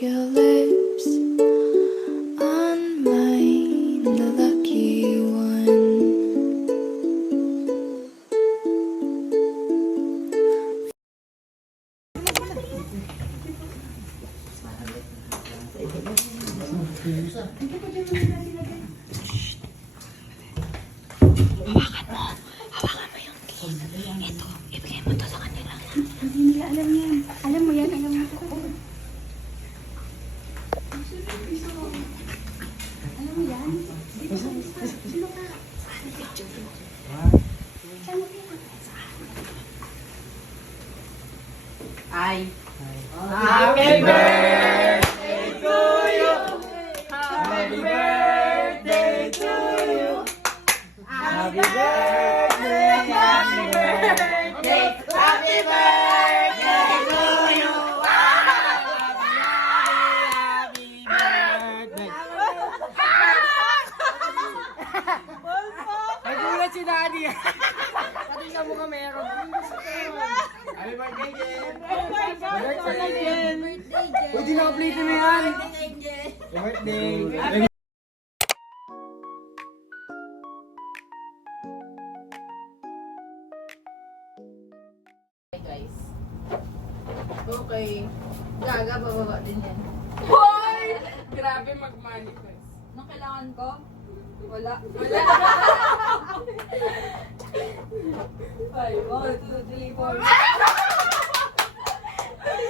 your lips on mine, the lucky one. Hawakan mo yung key. Ito, ibigay mo to sa kanila. Hindi nila alam yan. Alam mo yan, alam mo ito. Alam mo yan? Sino ka? Ay. Happy birthday to you. Happy birthday to you. Happy birthday, happy birthday, happy birthday to you. Happy birthday. Nagulat si Daddy. Pati ka mo ka meron. Happy birthday, Jen. Birthday, Jen. Pwede na uplitin mo yan. Birthday. Guys. Okay. Gaga, bababa din yan. Hoy! Grabe mag-manifest. Anong kailangan ko? Wala. 5, 1, 2, 3, 4.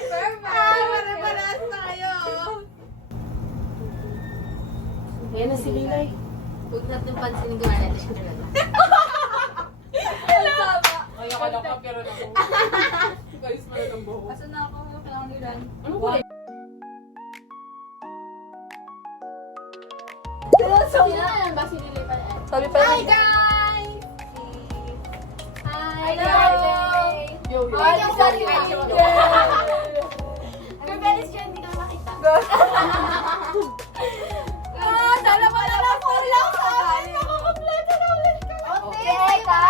Perfect! Pare-parehas tayo! Ayan na si Lilay. Huwag natin pansinin kung ano natin siya talaga. Ay, ako lang ka, pero ako. Guys, meron ang buho. Asan na ako? Kailangan nilan. Ano ba? Sino na yan ba? Sinili pa yan? Sabi pa Hi guys! Hi guys! Yo, yo. Ay, yung sorry na. Bebelis siya, hindi ka makita. Sana mo na lang po lang sa akin. Nakakompleto na ulit ka. Okay, Eka.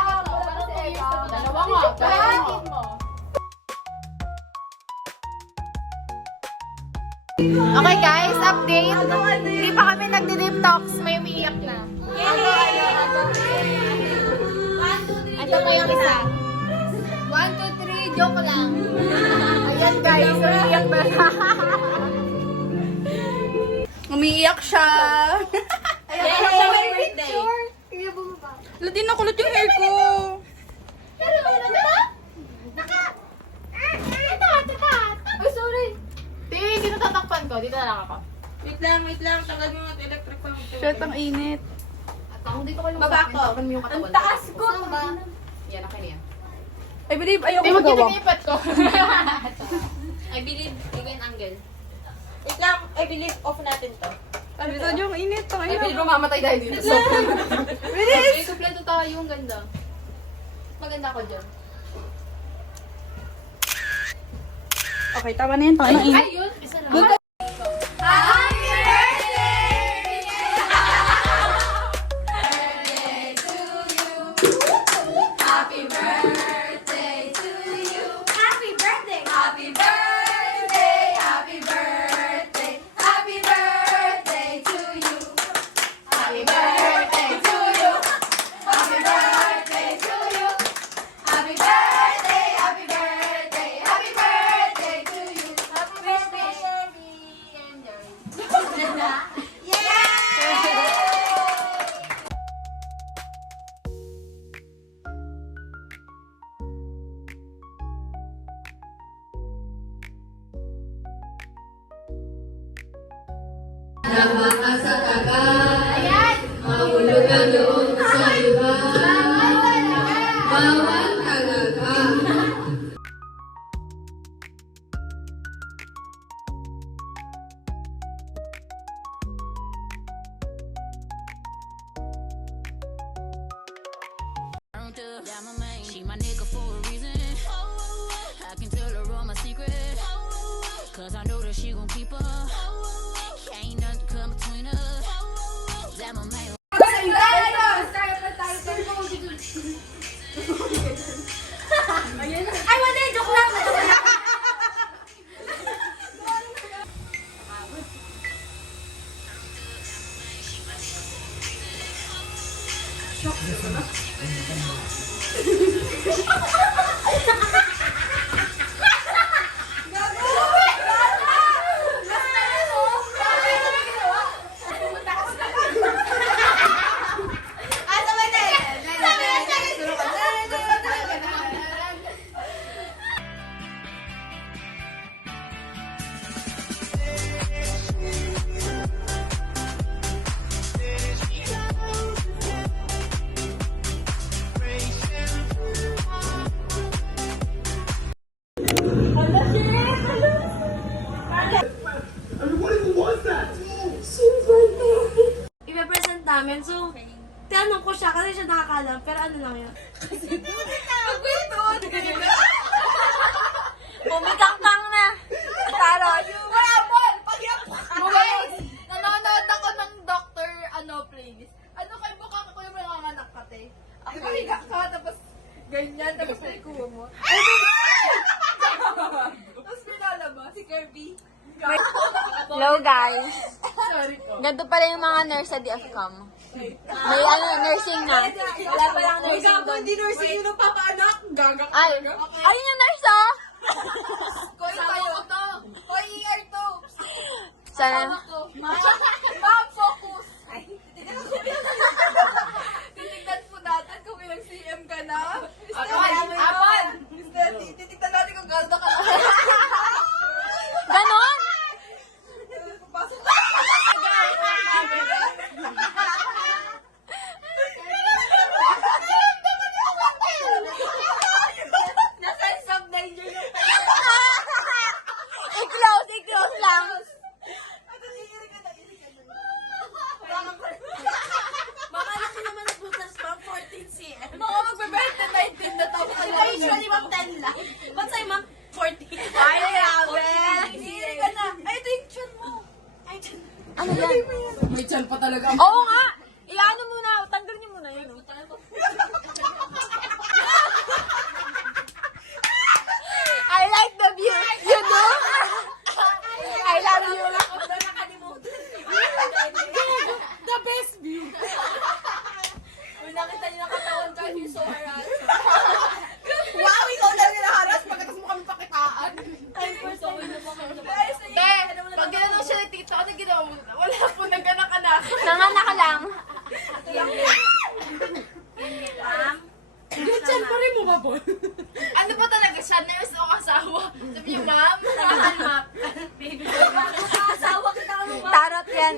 Dalawa nga. Dalawa mo. Okay guys, update. Hindi pa kami nagdi-deep talks. May umiiyak na. Ito po yung isa. 1, 2, 3, joke lang. Ayan guys, umiiyak na. Umiiyak siya. Ayan, my birthday. Kaya bumaba. Lati na kulot yung hair ko. Pero ano ba? Ay, sorry. Dito tatakpan ko. Dito na lang ako. Wait lang. Tagal mo yung electric fan. Shit, ang init. Atang, dito ko lang Baba ko. Ang taas ko. Yan, okay na yan. I believe ayoko Hindi mo magawa. kininipat ko. I believe, bigay ang angle. Wait lang. I believe off natin to. Dito yung init. I believe mamamatay dahil dito. Bilis! May kumpleto tayo, ang ganda. Maganda ko dyan. Okay, tama na yan. Tama na init. Ay, yun. Isa lang. Happy birthday! Happy birthday to you. Happy birthday! Happy birthday! Happy birthday! Happy birthday to you. Happy birthday to you. Happy birthday to you. Happy birthday! Happy birthday! Happy birthday to you. Happy birthday, She my nigga for a reason. I can tell her all my secrets. Cause I know that she gon' keep her. Ain't nothing come between us. That my man. Start na tayo. i-present namin. So, tinanong ko siya kasi siya nakakalam. Pero ano lang yun? Bumikang-kang na. Tarot. Nanonood ako ng Dr. Playlist. Ano kayo bukang ko yung nanganganak ka, te? Ako higa ka, tapos ganyan, tapos naikuha mo. Tapos nilalabas, si Kirby. Hello guys. Sorry po. Ganito pala yung mga nurse sa DFCOM. May nursing na. Wala pa lang nursing doon. Hindi nursing yung nagpapaanak. Gagak. Ay, ayun yung nurse oh. Koy kayo to. Koy ER to. Sana. Ma'am, focus. Titignan po natin kung ilang CM ka na. Apan. Titignan natin kung ganda ka na. Ganon? Pasok Nasa sub 9 yun. I-close lang. Makalaki naman ang butas pa, 14 cm. Mga magbe-birthday 19 na to. Usually, ma'am, 10 lang. Ba't sa'yo, ma'am, 14? Ay, grabe. Hindi ka na. Ay, ito yung chan mo. Ay, chan. Ano yan? May chan pa talaga. Oo nga. Iano muna. Tanggal niyo muna yun. Oh. I like the view. You do? I love you. The best view. Kung nakita niyo ng katawan ko, you're so harassed. Wow, ikaw na hinaharas pagkatas mo kami pakitaan. Ay, first time na pa kami. Pag ginanong siya ng tito, ano ginawa mo? Wala po, nagkanak-anak. Nanganak ka lang. Chan pa rin mo ba, Bon? Ano ba talaga siya? Nurse o asawa? Sabi niyo, ma'am, nakakalmap. Baby, asawa kita ka mo ba? Tarot yan.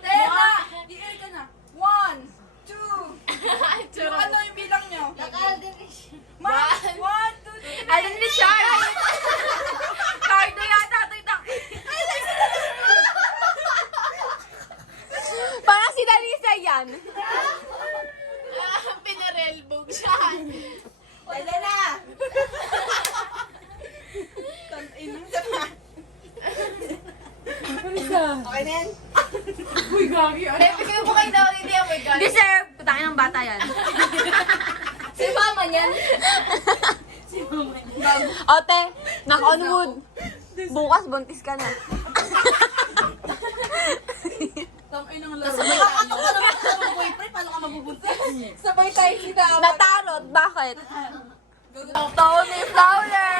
Teka! I-air ka na. 1, 2. Yung ano yung bilang niyo? Ma'am, 1, 2, 3. Alan Richard. Cardo yata. Parang si Dalisa yan. Pinarelbog siya. Wala na. Okay na yan? Uy, gagi. Bigay mo kayo daw hindi ang may gagi. Deserve. Putangin ng bata yan. Si mama niyan. Ote, knock on wood. Bukas, buntis ka na. Sabay ka ako naman sa boyfriend. Paano ka mabubuntis? Sabay tayo sinama. Natarot, bakit? Tony Fowler!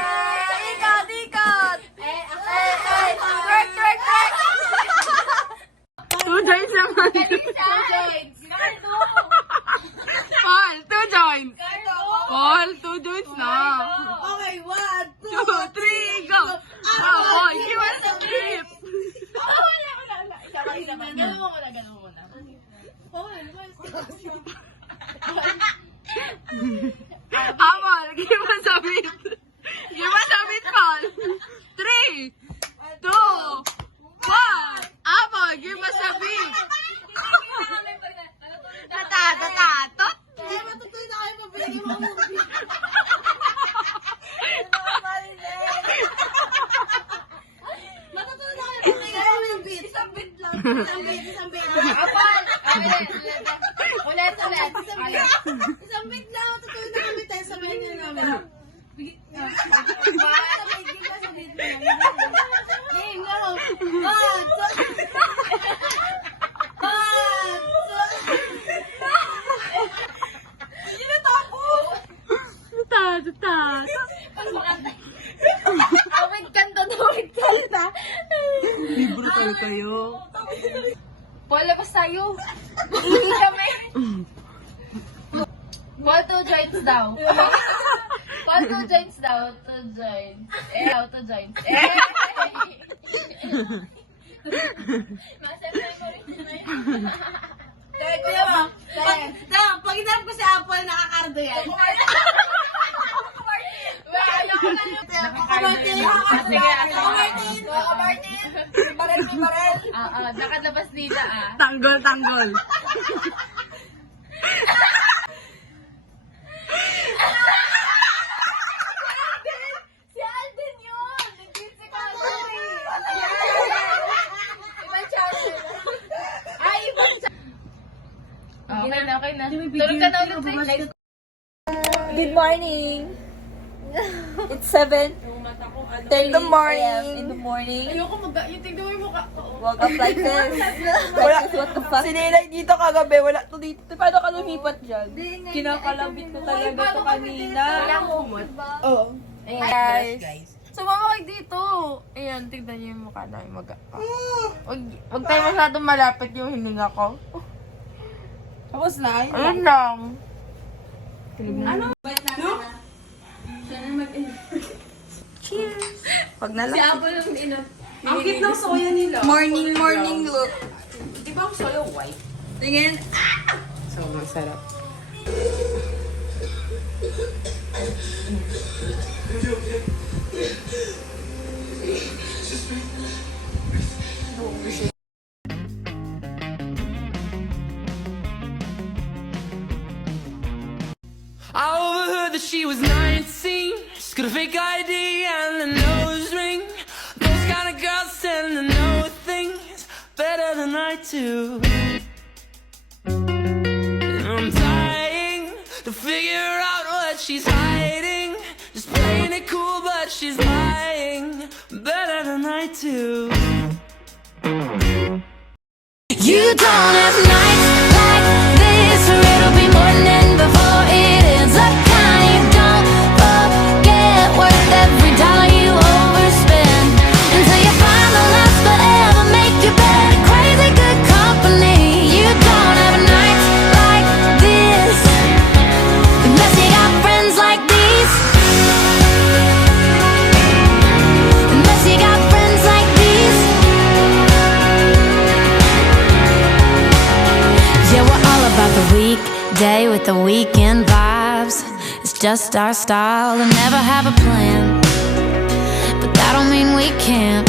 Ikot! Twerk! 2 joints naman. 2 joints. Paul, 2 joints. Paul, 2 joints na. Okay, 1, 2, 2, 3, go! Oh, boy, give us a trip. Ganun mo muna. Paul, give us a beat. Give us a beat, Paul. 3, 2, 1. Apple, give us a beat. Tatatot. Kaya matutuloy na kayo mabili mo movie. Matutuloy na kayo mabili mo beat. Isang beat lang. Isang beat. Apan! Ulit. Isang beat lang. Matutuloy na kami tayo. Sabihin niyo namin. Game, go! 1, 2, Paul, labas tayo. Hindi kami. Paul, 2 joints daw. Paul, 2 joints daw. 2 joints. To joints. Kuya mo, pag inarap ko si Apple, nakakardo yan. Nakalabas nila Tanggol. Si Alden yun! Nag-gin si Calvary! Ibang channel. Ay, ibang channel. Okay na. Tulog ka na ulit. Good morning. It's 7:10 in the morning. Ayoko yung tignan mo yung mukha ko. Woke up like this. Wala. What the fuck? Si Nelay dito kagabi, wala to dito. Paano ka lumipat dyan? Kinakalambit ko talaga to kanina. Walang humot. Oo. Ayan, guys. Sumama kayo dito. Ayan, tignan niyo yung mukha namin Wag tayo masyadong malapit yung hininga ko. Tapos na. Ayun lang. Pag nalang. Ang cute ng soya nila. Morning look. Di ba ang soya white? Tingin. Sobrang sarap. I overheard that she was 19. She's got a fake ID and a nose ring. Those kind of girls tend to know things better than I do. And I'm dying to figure out what she's hiding. Just playing it cool, but she's lying better than I do. You don't have nights like this, or it'll be morning before it ends. The kind you don't forget, worth every dollar you overspend. Until you find the last forever, make your bed, crazy good company. You don't have nights like this, unless you got friends like these. Unless you got friends like these. Yeah, we're all about the weekday with the weekend vibes. It's just our style to never have a plan, but that don't mean we can't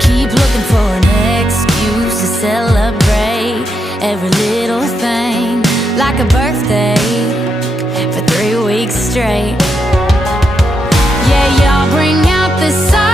keep looking for an excuse to celebrate every little thing, like a birthday for 3 weeks straight. Yeah, y'all bring out the sun.